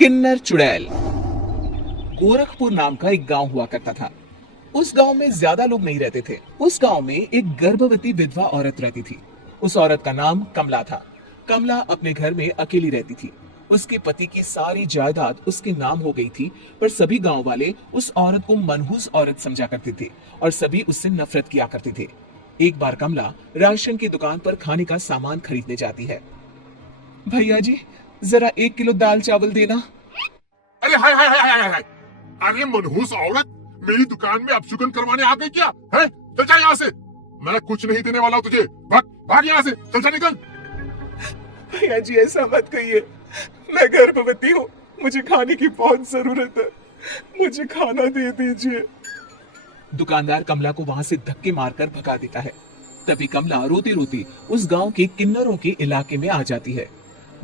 किन्नर चुड़ैल। गोरखपुर नाम का एक गांव हुआ करता था। उस गांव में ज्यादा लोग नहीं रहते थे। उस गांव में एक गर्भवती विधवा औरत रहती थी। उस औरत का नाम कमला था। कमला अपने घर में अकेली रहती थी। उसके पति की सारी जायदाद उसके नाम हो गई थी, पर सभी गांव वाले उस औरत को मनहूस औरत समझा करते थे और सभी उससे नफरत किया करते थे। एक बार कमला राशन की दुकान पर खाने का सामान खरीदने जाती है। भैया जी, जरा 1 किलो दाल चावल देना। अरे हाय हाय हाय हाय हाय हाय। अरे मनहूस औरत, मेरी दुकान में अपशुगन करवाने आ गई क्या है? चल जा यहाँ से, मैं कुछ नहीं देने वाला हूँ तुझे। भाग भाग यहाँ से, चल जा निकल। भैया जी, ऐसा मत कहिए, मैं गर्भवती हूँ, मुझे खाने की बहुत जरूरत है, मुझे खाना दे दीजिए। दुकानदार कमला को वहां से धक्के मारकर भगा देता है। तभी कमला रोती रोती उस गांव के किन्नरों के इलाके में आ जाती है।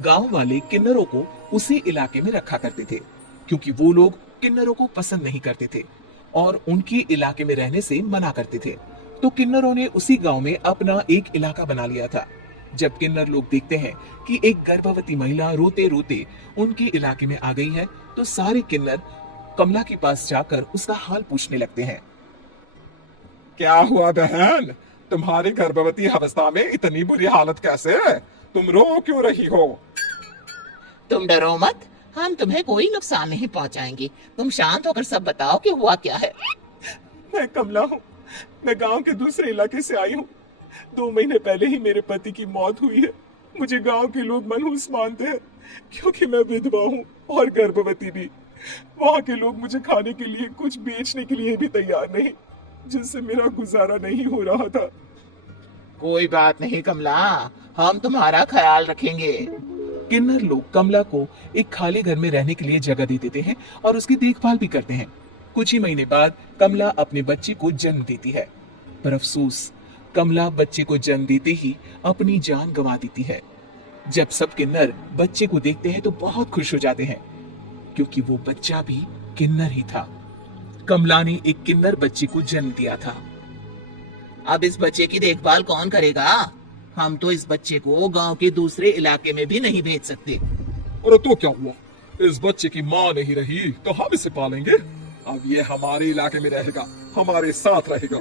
गांव वाले किन्नरों को उसी इलाके में रखा करते थे, क्योंकि वो लोग किन्नरों को पसंद नहीं करते थे और उनके इलाके में रहने से मना करते थे। तो किन्नरों ने उसी गांव में अपना एक इलाका बना लिया था। जब किन्नर लोग देखते हैं कि एक गर्भवती महिला रोते रोते उनके इलाके में आ गई है, तो सारे किन्नर कमला के पास जाकर उसका हाल पूछने लगते हैं। क्या हुआ बहन, तुम्हारी गर्भवती अवस्था में इतनी बुरी हालत कैसे है? तुम रो क्यों रही हो? तुम डरो मत, हम तुम्हें कोई नुकसान नहीं पहुंचाएंगे। तुम शांत होकर सब बताओ कि हुआ क्या है। मैं कमला हूँ, मैं गांव के दूसरे इलाके से आई हूँ। 2 महीने पहले ही मेरे पति की मौत हुई है। मुझे गांव के लोग मनहूस मानते हैं, क्योंकि मैं विधवा हूँ और गर्भवती भी। वहाँ के लोग मुझे खाने के लिए कुछ बेचने के लिए भी तैयार नहीं, जिससे मेरा गुजारा नहीं हो रहा था। कोई बात नहीं कमला, हम तुम्हारा ख्याल रखेंगे। किन्नर लोग कमला को एक खाली घर में रहने के लिए जगह दे देते हैं और उसकी देखभाल भी करते हैं। कुछ ही महीने बाद कमला अपने बच्चे को जन्म देती है, पर अफसोस, कमला बच्चे को जन्म देते ही अपनी जान गंवा देती है। जब सब किन्नर बच्चे को देखते हैं तो बहुत खुश हो जाते हैं, क्योंकि वो बच्चा भी किन्नर ही था। कमला ने एक किन्नर बच्चे को जन्म दिया था। अब इस बच्चे की देखभाल कौन करेगा? हम तो इस बच्चे को गांव के दूसरे इलाके में भी नहीं भेज सकते। और तो क्या हुआ, इस बच्चे की माँ नहीं रही तो हम इसे पालेंगे। अब ये हमारे इलाके में रहेगा, हमारे साथ रहेगा।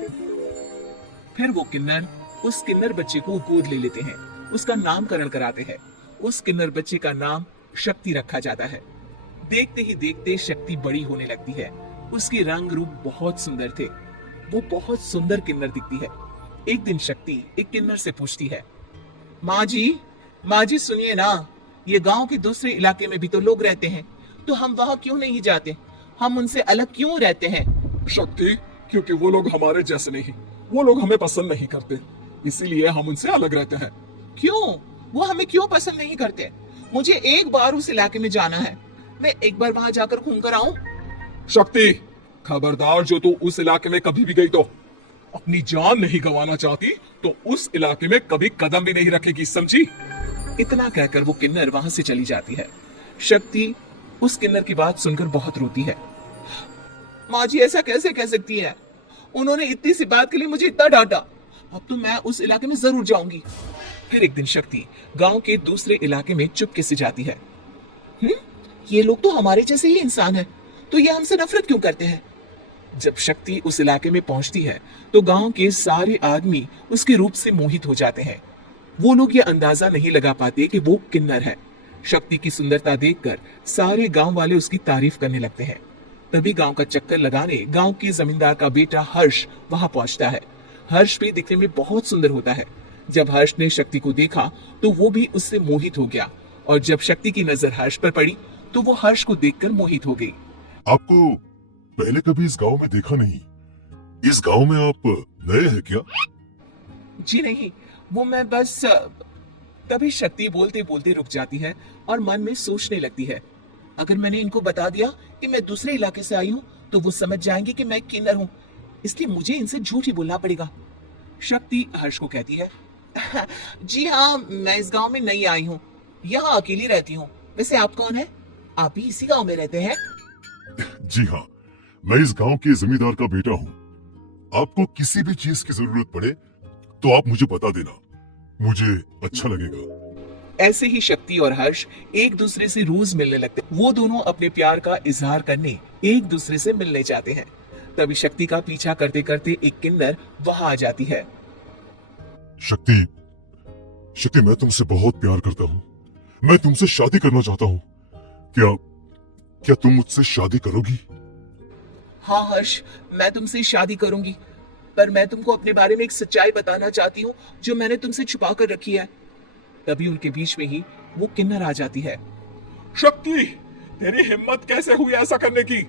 फिर वो किन्नर उस किन्नर बच्चे को गोद ले लेते हैं, उसका नामकरण कराते हैं। उस किन्नर बच्चे का नाम शक्ति रखा जाता है। देखते ही देखते शक्ति बड़ी होने लगती है। उसके रंग रूप बहुत सुंदर थे। वो बहुत सुंदर किन्नर दिखती है। एक दिन शक्ति एक किन्नर से पूछती है, माँ जी सुनिए ना, ये गांव के दूसरे इलाके में भी तो लोग रहते हैं, तो हम वहाँ क्यों नहीं जाते? हम उनसे अलग क्यों रहते हैं? शक्ति, क्योंकि वो लोग हमारे जैसे नहीं, वो लोग हमें पसंद नहीं करते, इसीलिए हम उनसे अलग रहते हैं। क्यों? वो हमें क्यों पसंद नहीं करते? मुझे एक बार उस इलाके में जाना है, मैं एक बार वहां जाकर घूम कर आऊं। शक्ति, खबरदार, जो तू उस इलाके में कभी भी गई तो अपनी जान नहीं गंवाना चाहती तो उस इलाके में कभी कदम भी नहीं रखेगी, समझी? इतना कहकर वो किन्नर वहां से चली जाती है। शक्ति उस किन्नर की बात सुनकर बहुत रोती है। माँ जी, ऐसा कैसे कह सकती है? उन्होंने इतनी सी बात के लिए मुझे इतना डांटा। अब तो मैं उस इलाके में जरूर जाऊंगी। फिर एक दिन शक्ति गांव के दूसरे इलाके में चुपके से जाती है। ये लोग तो हमारे जैसे ही इंसान हैं, तो ये हमसे नफरत क्यों करते हैं? जब शक्ति उस इलाके में पहुंचती है तो गांव के सारे आदमी उसके रूप से मोहित हो जाते हैं। वो लोग ये अंदाजा नहीं लगा पाते कि वो किन्नर है। शक्ति की सुंदरता देखकर सारे गांव वाले उसकी तारीफ करने लगते हैं। तभी गांव का चक्कर लगाने गांव के जमींदार का बेटा हर्ष वहां पहुंचता है। हर्ष भी दिखने में बहुत सुंदर होता है। जब हर्ष ने शक्ति को देखा तो वो भी उससे मोहित हो गया, और जब शक्ति की नजर हर्ष पर पड़ी तो वो हर्ष को देखकर मोहित हो गई। आपको पहले कभी इस गांव में देखा नहीं। इस गांव में आप नए हैं क्या? जी नहीं, वो मैं बस। तभी शक्ति बोलते बोलते रुक जाती है और मन में सोचने लगती है, अगर मैंने इनको बता दिया कि मैं दूसरे इलाके से आई हूँ तो वो समझ जाएंगे कि मैं किन्नर हूँ, इसलिए मुझे इनसे झूठ ही बोलना पड़ेगा। शक्ति हर्ष को कहती है, जी हाँ, मैं इस गांव में नई आई हूँ, यहाँ अकेली रहती हूँ। वैसे आप कौन है? आप भी इसी गांव में रहते हैं? जी हाँ, मैं इस गांव के जमींदार का बेटा हूँ। आपको किसी भी चीज की जरूरत पड़े तो आप मुझे बता देना, मुझे अच्छा लगेगा। ऐसे ही शक्ति और हर्ष एक दूसरे से रोज मिलने लगते। वो दोनों अपने प्यार का इजहार करने एक दूसरे से मिलने जाते हैं। तभी शक्ति का पीछा करते करते एक किन्नर वहां आ जाती है। शक्ति, शक्ति, मैं तुमसे बहुत प्यार करता हूँ। मैं तुमसे शादी करना चाहता हूँ। क्या क्या तुम मुझसे शादी करोगी? हाँ हर्ष, मैं तुमसे शादी करूंगी, पर मैं तुमको अपने बारे में एक सच्चाई बताना चाहती हूँ जो मैंने तुमसे छुपा कर रखी है। तभी उनके बीच में ही वो किन्नर आ जाती है। शक्ति, तेरी हिम्मत कैसे हुई ऐसा करने की?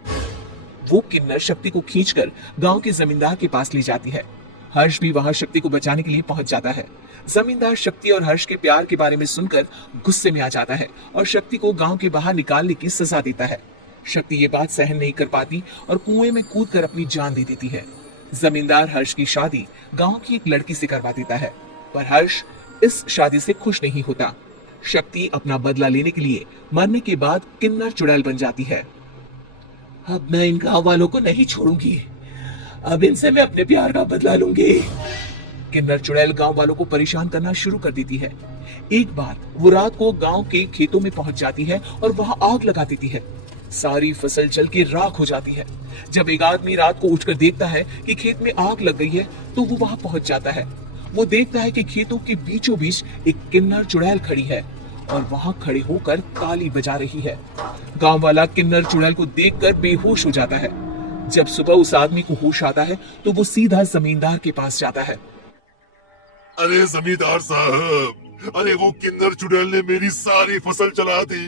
वो किन्नर शक्ति को खींचकर गांव के जमींदार के पास ले जाती है। हर्ष भी वहां शक्ति को बचाने के लिए पहुंच जाता है। जमींदार शक्ति और हर्ष के प्यार के बारे में सुनकर गुस्से में आ जाता है और शक्ति को गांव के बाहर निकालने की सजा देता है। शक्ति ये बात सहन नहीं कर पाती और कुएं में कूदकर अपनी जान दे देती है। जमींदार हर्ष की शादी गांव की एक लड़की से करवा देता है, पर हर्ष इस शादी से खुश नहीं होता। शक्ति अपना बदला लेने के लिए मरने के बाद किन्नर चुड़ैल बन जाती है। अब मैं इन गांव वालों को नहीं छोड़ूंगी, अब इनसे मैं अपने प्यार का बदला लूंगी। किन्नर चुड़ैल गांव वालों को परेशान करना शुरू कर देती है। एक बार वो रात को गांव के खेतों में पहुंच जाती है और वहां आग लगा देती है। सारी फसल जल के राख हो जाती है। जब एक आदमी रात को उठकर देखता है कि खेत में आग लग गई है तो वो वहां पहुंच जाता है। वो देखता है कि खेतों के बीचों बीच एक किन्नर चुड़ैल खड़ी है और वहां खड़े होकर ताली बजा रही है। गांव वाला किन्नर चुड़ैल को देखकर बेहोश हो जाता है। जब सुबह उस आदमी को होश आता है तो वो सीधा जमींदार के पास जाता है। अरे जमींदार साहब, अरे वो किन्नर चुड़ैल ने मेरी सारी फसल चला दी।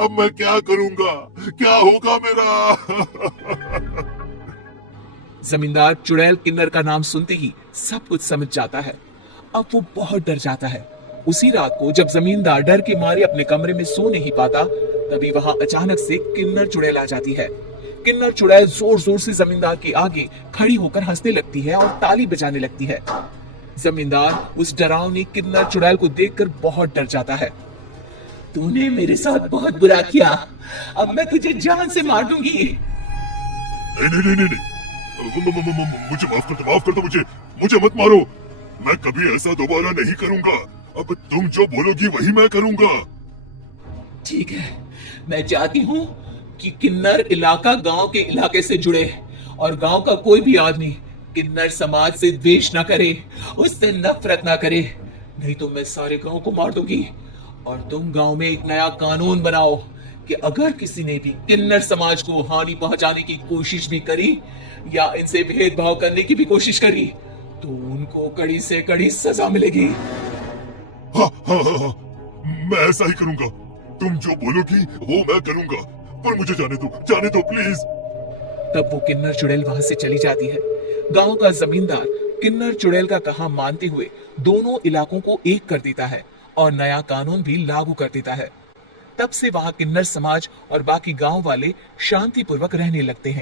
अब मैं क्या करूंगा? क्या होगा मेरा? जमींदार चुड़ैल किन्नर का नाम सुनते ही सब कुछ समझ जाता है। अब वो बहुत डर जाता है। उसी रात को जब जमींदार डर के मारे अपने कमरे में सो नहीं पाता, तभी वहां अचानक से किन्नर चुड़ैल आ जाती है। किन्नर चुड़ैल जोर जोर से जमींदार के आगे खड़ी होकर हंसने लगती है और ताली बजाने लगती है। जमींदार उस डरावनी किन्नर चुड़ैल को देखकर बहुत डर जाता है। तूने मेरे साथ बहुत बुरा किया, अब मैं तुझे जान से मार दूंगी। नहीं नहीं नहीं नहीं नहीं, मुझे माफ कर दो मुझे मत मारो। मैं कभी ऐसा दोबारा नहीं करूंगा। अब तुम जो बोलोगी वही मैं करूंगा। ठीक है, मैं चाहती हूँ कि किन्नर इलाका गांव के इलाके से जुड़े और गांव का कोई भी आदमी किन्नर समाज से द्वेष ना करे, उससे नफरत ना करे, नहीं तो मैं सारे गांव को मार दूंगी। और तुम गांव में एक नया कानून बनाओ कि अगर किसी ने भी किन्नर समाज को हानि पहुंचाने की कोशिश भी करी या इनसे भेदभाव करने की भी कोशिश करी तो उनको कड़ी से कड़ी सजा मिलेगी। हाँ हाँ हाँ हाँ, मैं ऐसा ही करूंगा। तुम जो बोलोगी वो मैं करूंगा, पर मुझे जाने दो प्लीज। तब वो किन्नर चुड़ैल वहां से चली जाती है। गांव का जमींदार किन्नर चुड़ैल का कहा मानते हुए दोनों इलाकों को एक कर देता है और नया कानून भी लागू कर देता है। तब से वहां किन्नर समाज और बाकी गांव वाले शांतिपूर्वक रहने लगते हैं।